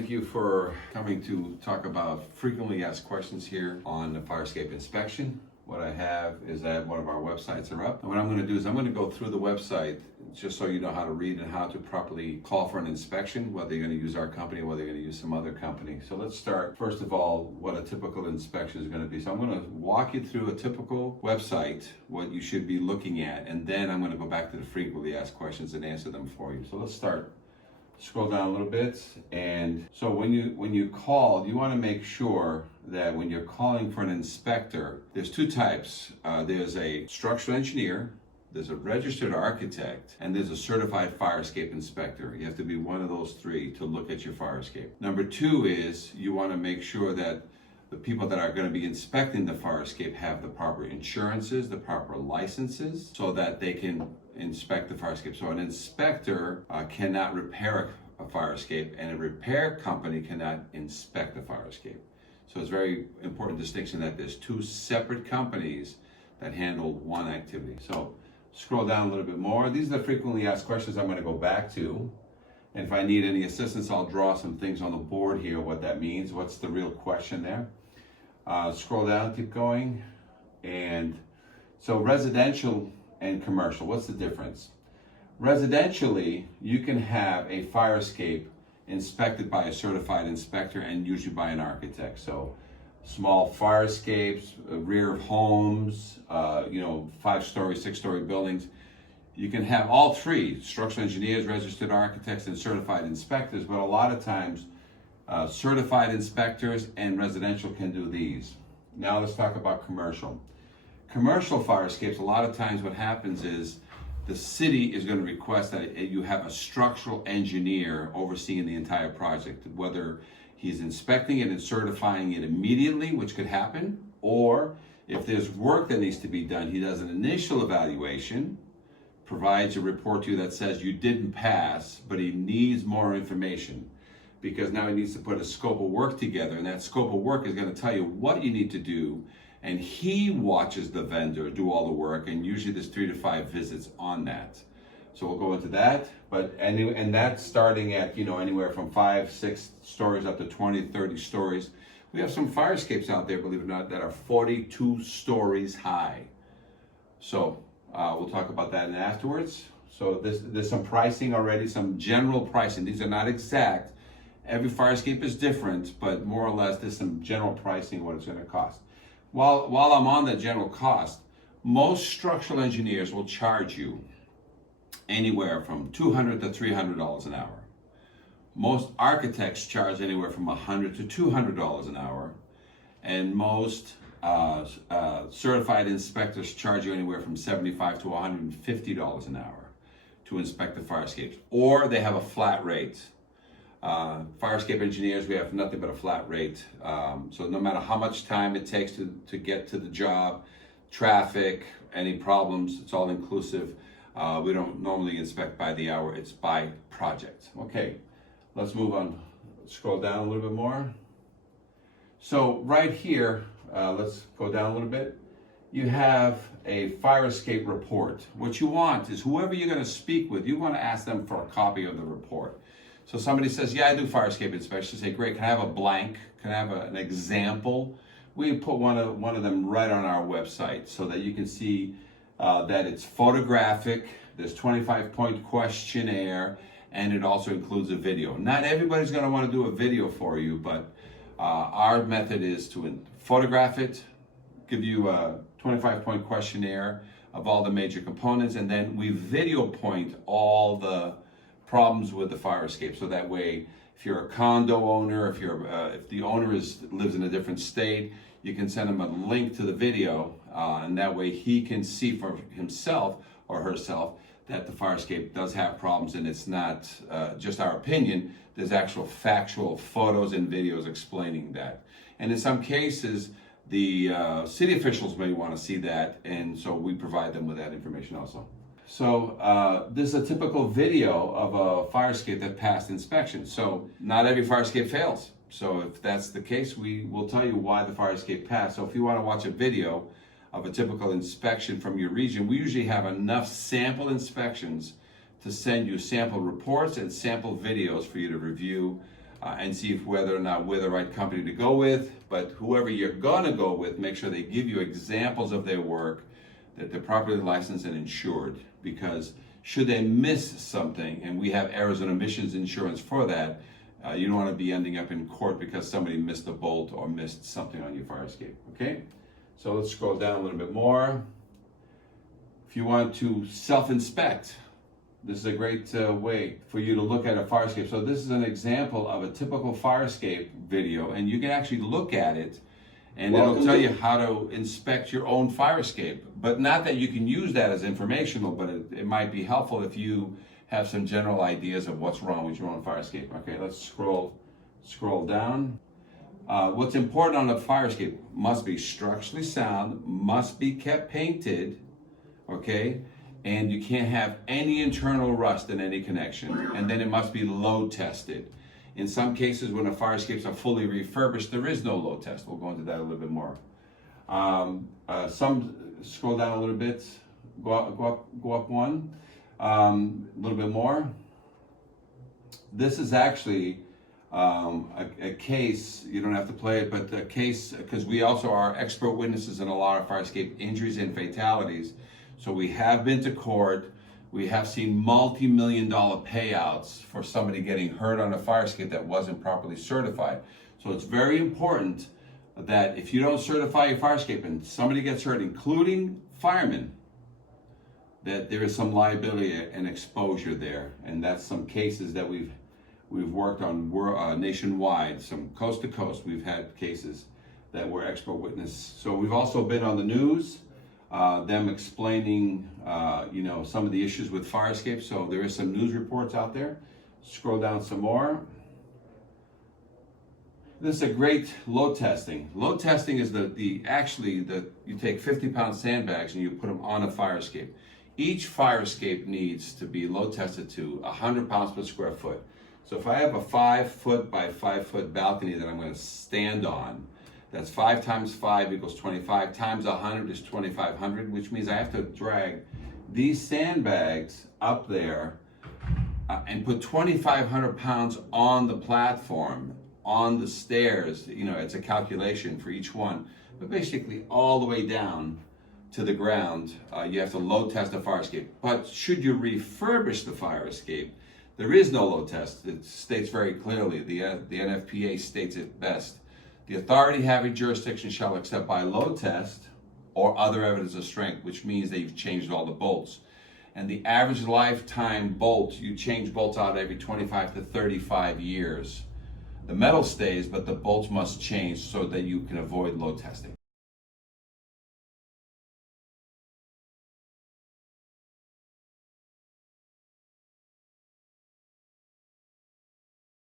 Thank you for coming to talk about frequently asked questions here on the fire escape inspection. What I have is that one of our websites are up. And what I'm going to do is I'm going to go through the website just so you know how to read and how to properly call for an inspection, whether you're going to use our company or whether you're going to use some other company. So let's start, first of all, what a typical inspection is going to be. So I'm going to walk you through a typical website, what you should be looking at, and then I'm going to go back to the frequently asked questions and answer them for you. So let's start. Scroll down a little bit, and so when you call, you want to make sure that when you're calling for an inspector, there's two types. There's a structural engineer, there's a registered architect, and there's a certified fire escape inspector. You have to be one of those three to look at your fire escape. Number two is you want to make sure that the people that are going to be inspecting the fire escape have the proper insurances, the proper licenses, so that they can inspect the fire escape. So an inspector cannot repair a fire escape, and a repair company cannot inspect a fire escape. So it's a very important distinction that there's two separate companies that handle one activity. So scroll down a little bit more. These are the frequently asked questions I'm going to go back to. And if I need any assistance, I'll draw some things on the board here, what that means, what's the real question there. Scroll down, keep going. And so residential and commercial, what's the difference? Residentially, you can have a fire escape inspected by a certified inspector and usually by an architect. So small fire escapes, rear of homes, 5-story, 6-story buildings. You can have all three, structural engineers, registered architects, and certified inspectors, but a lot of times certified inspectors and residential can do these. Now let's talk about commercial. Commercial fire escapes, a lot of times what happens is the city is going to request that you have a structural engineer overseeing the entire project, whether he's inspecting it and certifying it immediately, which could happen, or if there's work that needs to be done, he does an initial evaluation, provides a report to you that says you didn't pass, but he needs more information because now he needs to put a scope of work together, and that scope of work is going to tell you what you need to do, and he watches the vendor do all the work, and usually there's 3 to 5 visits on that. So we'll go into that, and that's starting at anywhere from 5, 6 stories up to 20, 30 stories. We have some fire escapes out there, believe it or not, that are 42 stories high. So we'll talk about that afterwards. So there's some pricing already, some general pricing. These are not exact. Every fire escape is different, but more or less there's some general pricing what it's going to cost. While I'm on the general cost, most structural engineers will charge you anywhere from $200 to $300 an hour. Most architects charge anywhere from $100 to $200 an hour, and most certified inspectors charge you anywhere from $75 to $150 an hour to inspect the fire escapes, or they have a flat rate. Fire escape engineers, we have nothing but a flat rate. So no matter how much time it takes to get to the job, traffic, any problems, it's all inclusive. We don't normally inspect by the hour, it's by project. Okay, let's move on. Scroll down a little bit more. So right here, let's go down a little bit. You have a fire escape report. What you want is whoever you're going to speak with, you want to ask them for a copy of the report. So somebody says, yeah, I do fire escape inspection. Say, great, can I have a blank? Can I have an example? We put one of them right on our website so that you can see that it's photographic, there's 25-point questionnaire, and it also includes a video. Not everybody's going to want to do a video for you, but our method is to photograph it, give you a 25-point questionnaire of all the major components, and then we video point all the problems with the fire escape. So that way, if you're a condo owner, if the owner lives in a different state, you can send him a link to the video, and that way he can see for himself or herself that the fire escape does have problems, and it's not just our opinion. There's actual factual photos and videos explaining that. And in some cases, the city officials may want to see that, and so we provide them with that information also. So this is a typical video of a fire escape that passed inspection. So not every fire escape fails. So if that's the case, we will tell you why the fire escape passed. So if you want to watch a video of a typical inspection from your region, we usually have enough sample inspections to send you sample reports and sample videos for you to review and see if whether or not we're the right company to go with. But whoever you're gonna go with, make sure they give you examples of their work, that they're properly licensed and insured, because should they miss something, and we have errors and omissions insurance for that, you don't want to be ending up in court because somebody missed a bolt or missed something on your fire escape. Okay, so let's scroll down a little bit more. If you want to self-inspect, this is a great way for you to look at a fire escape. So this is an example of a typical fire escape video, and you can actually look at it, and it'll tell you how to inspect your own fire escape. But not that you can use that as informational, but it might be helpful if you have some general ideas of what's wrong with your own fire escape. Okay, let's scroll down. What's important on a fire escape: must be structurally sound, must be kept painted, okay? And you can't have any internal rust in any connection. And then it must be load tested. In some cases, when the fire escapes are fully refurbished, there is no load test. We'll go into that a little bit more. Scroll down a little bit, go up one, a little bit more. This is actually a case, you don't have to play it, but a case, because we also are expert witnesses in a lot of fire escape injuries and fatalities. So we have been to court, we have seen multi-million-dollar payouts for somebody getting hurt on a fire escape that wasn't properly certified. So it's very important that if you don't certify your fire escape and somebody gets hurt, including firemen, that there is some liability and exposure there. And that's some cases that we've worked on nationwide, some coast to coast. We've had cases that we're expert witness. So we've also been on the news, them explaining, some of the issues with fire escapes. So there is some news reports out there. Scroll down some more. This is a great load testing. Load testing is you take 50-pound sandbags and you put them on a fire escape. Each fire escape needs to be load tested to 100 pounds per square foot. So if I have a 5-foot by 5-foot balcony that I'm going to stand on, that's 5 times 5 equals 25, times 100 is 2,500, which means I have to drag these sandbags up there and put 2,500 pounds on the platform, on the stairs. It's a calculation for each one, but basically all the way down to the ground, you have to load test a fire escape. But should you refurbish the fire escape, there is no load test. It states very clearly, the NFPA states it best. The authority having jurisdiction shall accept by load test or other evidence of strength, which means that you've changed all the bolts. And the average lifetime bolt, you change bolts out every 25 to 35 years. The metal stays, but the bolts must change so that you can avoid load testing.